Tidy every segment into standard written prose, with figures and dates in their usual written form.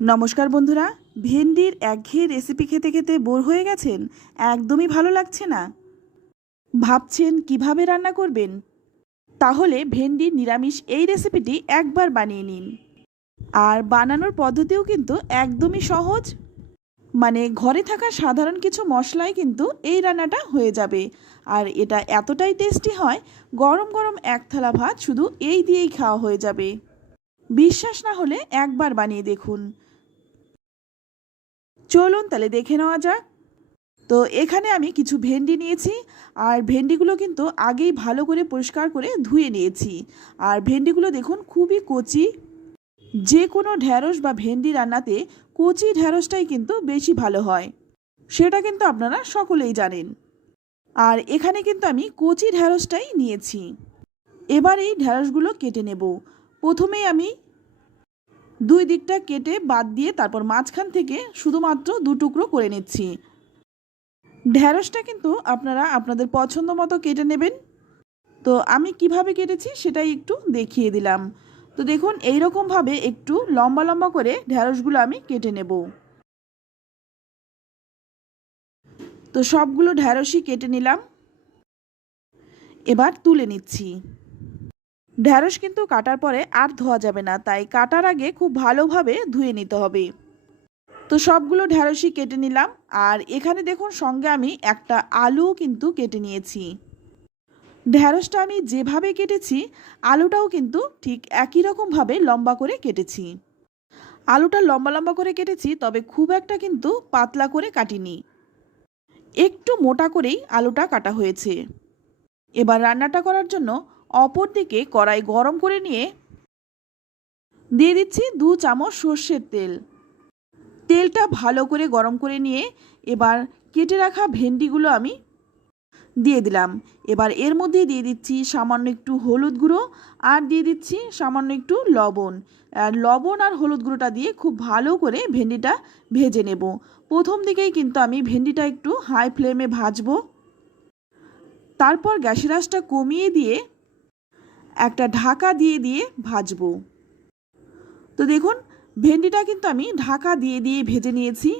নমস্কার বন্ধুরা, ভেন্ডির একঘেয়ে রেসিপি খেতে খেতে বোর হয়ে গেছেন, একদমই ভালো লাগছে না, ভাবছেন কিভাবে রান্না করবেন? তাহলে ভেন্ডির নিরামিষ এই রেসিপিটি একবার বানিয়ে নিন। আর বানানোর পদ্ধতিও কিন্তু একদমই সহজ, মানে ঘরে থাকা সাধারণ কিছু মশলাই কিন্তু এই রান্নাটা হয়ে যাবে। আর এটা এতটাই টেস্টি হয়, গরম গরম এক থালা ভাত শুধু এই দিয়েই খাওয়া হয়ে যাবে। বিশ্বাস না হলে একবার বানিয়ে দেখুন। চলুন তাহলে দেখে নেওয়া যাক। তো এখানে আমি কিছু ভেন্ডি নিয়েছি, আর ভেন্ডিগুলো কিন্তু আগেই ভালো করে পরিষ্কার করে ধুয়ে নিয়েছি। আর ভেন্ডিগুলো দেখুন খুবই কচি। যে কোনো ঢ্যাঁড়স বা ভেন্ডি রান্নাতে কচি ঢ্যাঁড়সটাই কিন্তু বেশি ভালো হয়, সেটা কিন্তু আপনারা সকলেই জানেন। আর এখানে কিন্তু আমি কচি ঢ্যাঁড়সটাই নিয়েছি। এবার এই ঢ্যাঁড়সগুলো কেটে নেব। প্রথমেই আমি দুই দিকটা কেটে বাদ দিয়ে তারপর মাঝখান থেকে শুধুমাত্র দু টুকরো করে নিচ্ছি। ঢ্যাঁড়সটা কিন্তু আপনারা আপনাদের পছন্দ মতো কেটে নেবেন। তো আমি কিভাবে কেটেছি সেটাই একটু দেখিয়ে দিলাম। তো দেখুন এইরকমভাবে একটু লম্বা লম্বা করে ঢ্যাঁড়সগুলো আমি কেটে নেব। তো সবগুলো ঢ্যাঁড়সই কেটে নিলাম, এবার তুলে নিচ্ছি। ঢ্যাঁড়স কিন্তু কাটার পরে আর ধোয়া যাবে না, তাই কাটার আগে খুব ভালোভাবে ধুয়ে নিতে হবে। তো সবগুলো ঢ্যাঁড়সই কেটে নিলাম। আর এখানে দেখুন সঙ্গে আমি একটা আলু কিন্তু কেটে নিয়েছি। ঢ্যাঁড়সটা আমি যেভাবে কেটেছি আলুটাও কিন্তু ঠিক একই রকমভাবে লম্বা করে কেটেছি। আলুটা লম্বা লম্বা করে কেটেছি, তবে খুব একটা কিন্তু পাতলা করে কাটিনি, একটু মোটা করেই আলুটা কাটা হয়েছে। এবার রান্নাটা করার জন্য অপর দিকে কড়াই গরম করে নিয়ে দিয়ে দিচ্ছি 2 চামচ সর্ষের তেল। তেলটা ভালো করে গরম করে নিয়ে এবার কেটে রাখা ভেন্ডিগুলো আমি দিয়ে দিলাম। এবার এর মধ্যে দিয়ে দিচ্ছি সামান্য একটু হলুদ গুঁড়ো, আর দিয়ে দিচ্ছি সামান্য একটু লবণ। আর লবণ আর হলুদ গুঁড়োটা দিয়ে খুব ভালো করে ভেন্ডিটা ভেজে নেব। প্রথম দিকেই কিন্তু আমি ভেন্ডিটা একটু হাই ফ্লেমে ভাজবো, তারপর গ্যাসের আঁচটা কমিয়ে দিয়ে একটা ঢাকা দিয়ে দিয়ে ভাজবো। তো দেখুন ভেন্ডিটা কিন্তু আমি ঢাকা দিয়ে দিয়ে ভেজে নিয়েছি,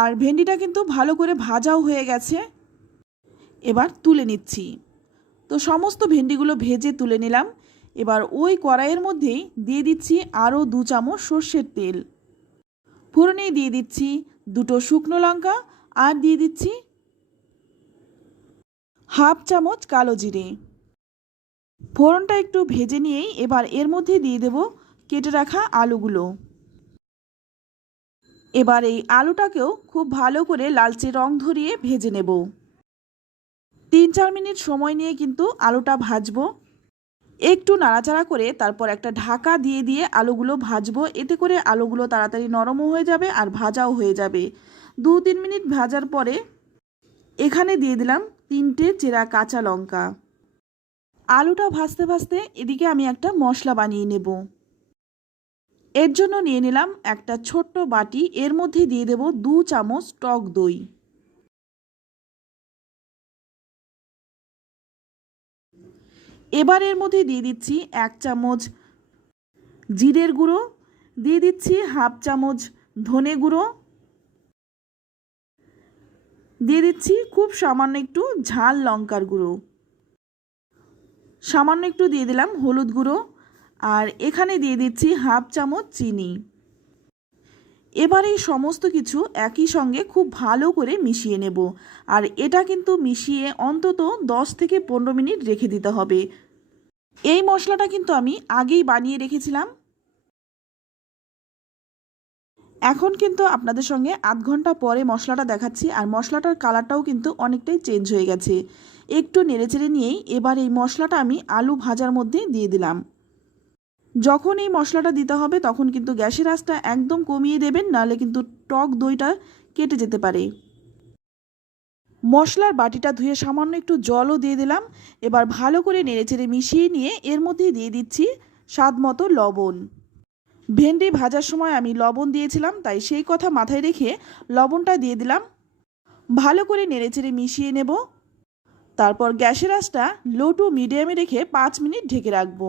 আর ভেন্ডিটা কিন্তু ভালো করে ভাজাও হয়ে গেছে। এবার তুলে নিচ্ছি। তো সমস্ত ভেন্ডিগুলো ভেজে তুলে নিলাম। এবার ওই কড়াইয়ের মধ্যেই দিয়ে দিচ্ছি আরও 2 চামচ সর্ষের তেল। ফোড়নে দিয়ে দিচ্ছি 2টো শুকনো লঙ্কা, আর দিয়ে দিচ্ছি হাফ চামচ কালো জিরে। ফোড়নটা একটু ভেজে নিয়েই এবার এর মধ্যে দিয়ে দেব কেটে রাখা আলুগুলো। এবার এই আলুটাকেও খুব ভালো করে লালচে রং ধরিয়ে ভেজে নেব। 3-4 মিনিট সময় নিয়ে কিন্তু আলুটা ভাজবো। একটু নাড়াচাড়া করে তারপর একটা ঢাকা দিয়ে দিয়ে আলুগুলো ভাজবো। এতে করে আলুগুলো তাড়াতাড়ি নরমও হয়ে যাবে আর ভাজাও হয়ে যাবে। 2-3 মিনিট ভাজার পরে এখানে দিয়ে দিলাম 3টে চেরা কাঁচা লঙ্কা। আলুটা ভাজতে ভাজতে এদিকে আমি একটা মশলা বানিয়ে নেব। এর জন্য নিয়ে নিলাম একটা ছোট্ট বাটি, এর মধ্যে দিয়ে দেব 2 চামচ টক দই। এবার এর মধ্যে দিয়ে দিচ্ছি 1 চামচ জিরের গুঁড়ো, দিয়ে দিচ্ছি হাফ চামচ ধনে গুঁড়ো, দিয়ে দিচ্ছি খুব সামান্য একটু ঝাল লঙ্কার গুঁড়ো, সামান্য একটু দিয়ে দিলাম হলুদ গুঁড়ো, আর এখানে দিয়ে দিচ্ছি হাফ চামচ চিনি। এবার এই সমস্ত কিছু একই সঙ্গে খুব ভালো করে মিশিয়ে নেব। আর এটা কিন্তু মিশিয়ে অন্তত 10 থেকে 15 মিনিট রেখে দিতে হবে। এই মশলাটা কিন্তু আমি আগেই বানিয়ে রেখেছিলাম। এখন কিন্তু আপনাদের সঙ্গে আধ ঘন্টা পরে মশলাটা দেখাচ্ছি, আর মশলাটার কালারটাও কিন্তু অনেকটাই চেঞ্জ হয়ে গেছে। একটু নেড়েচেড়ে নিয়েই এবার এই মশলাটা আমি আলু ভাজার মধ্যে দিয়ে দিলাম। যখন এই মশলাটা দিতে হবে তখন কিন্তু গ্যাসের আঁচটা একদম কমিয়ে দেবেন, নাহলে কিন্তু টক দইটা কেটে যেতে পারে। মশলার বাটিটা ধুয়ে সামান্য একটু জলও দিয়ে দিলাম। এবার ভালো করে নেড়েচেড়ে মিশিয়ে নিয়ে এর মধ্যে দিয়ে দিচ্ছি স্বাদ মতো লবণ। ভেন্ডি ভাজার সময় আমি লবণ দিয়েছিলাম, তাই সেই কথা মাথায় রেখে লবণটা দিয়ে দিলাম। ভালো করে নেড়েচেড়ে মিশিয়ে নেব। তারপর গ্যাসের আঁচটা লো টু মিডিয়ামে রেখে 5 মিনিট ঢেকে রাখবো।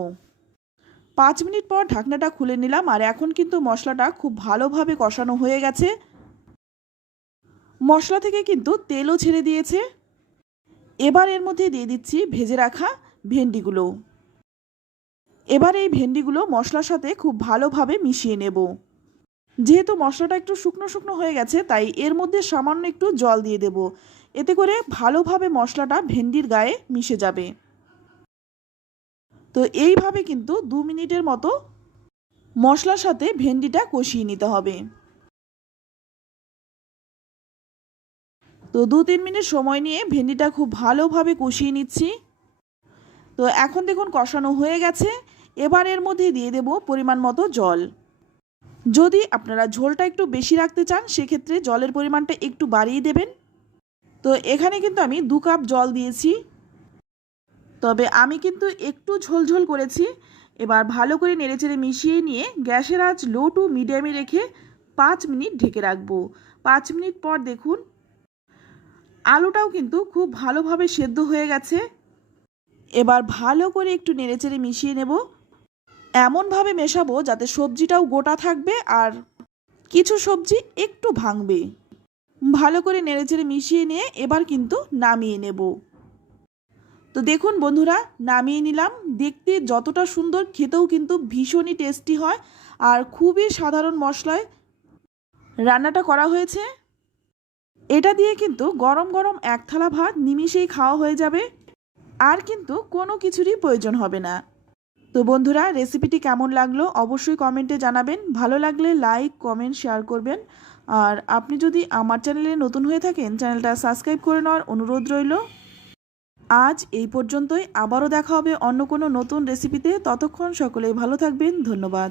5 মিনিট পর ঢাকনাটা খুলে নিলাম আর এখন কিন্তু মশলাটা খুব ভালোভাবে কষানো হয়ে গেছে। মশলা থেকে কিন্তু তেলও ছেড়ে দিয়েছে। এবার এর মধ্যে দিয়ে দিচ্ছি ভেজে রাখা ভেন্ডিগুলো। এবার এই ভেন্ডিগুলো মশলার সাথে খুব ভালোভাবে মিশিয়ে নেব। যেহেতু মশলাটা একটু শুকনো শুকনো হয়ে গেছে তাই এর মধ্যে সামান্য একটু জল দিয়ে দেব, এতে করে ভালোভাবে মশলাটা ভেন্ডির গায়ে মিশে যাবে। তো এইভাবে কিন্তু 2 মিনিটের মতো মশলার সাথে ভেন্ডিটা কষিয়ে নিতে হবে। তো 2-3 মিনিট সময় নিয়ে ভেন্ডিটা খুব ভালোভাবে কষিয়ে নিচ্ছি। তো এখন দেখুন কষানো হয়ে গেছে। এবার এর মধ্যে দিয়ে দেব পরিমাণ মতো জল। যদি আপনারা ঝোলটা একটু বেশি রাখতে চান সেক্ষেত্রে জলের পরিমাণটা একটু বাড়িয়ে দেবেন। তো এখানে কিন্তু আমি 2 কাপ জল দিয়েছি, তবে আমি কিন্তু একটু ঝোলঝোল করেছি। এবার ভালো করে নেড়েচেড়ে মিশিয়ে নিয়ে গ্যাসের আঁচ লো টু মিডিয়ামে রেখে 5 মিনিট ঢেকে রাখবো। 5 মিনিট পর দেখুন আলুটাও কিন্তু খুব ভালোভাবে সেদ্ধ হয়ে গেছে। এবার ভালো করে একটু নেড়েচেড়ে মিশিয়ে নেব। এমনভাবে মেশাবো যাতে সবজিটাও গোটা থাকবে আর কিছু সবজি একটু ভাঙবে। ভালো করে নেড়েচেড়ে মিশিয়ে নিয়ে এবার কিন্তু নামিয়ে নেব। তো দেখুন বন্ধুরা, নামিয়ে নিলাম। দেখতে যতটা সুন্দর, খেতেও কিন্তু ভীষণই টেস্টি হয় আর খুবই সাধারণ মশলায় রান্নাটা করা হয়েছে। এটা দিয়ে কিন্তু গরম গরম এক থালা ভাত নিমিষেই খাওয়া হয়ে যাবে আর কিন্তু কোনো কিছুরই প্রয়োজন হবে না। তো বন্ধুরা, রেসিপিটি কেমন লাগলো অবশ্যই কমেন্টে জানাবেন। ভালো লাগলে লাইক, কমেন্ট, শেয়ার করবেন। আর আপনি যদি আমার চ্যানেলে নতুন হয়ে থাকেন চ্যানেলটা সাবস্ক্রাইব করে নেওয়ার অনুরোধ রইল। আজ এই পর্যন্তই, আবারও দেখা হবে অন্য কোনো নতুন রেসিপিতে। ততক্ষণ সকলেই ভালো থাকবেন। ধন্যবাদ।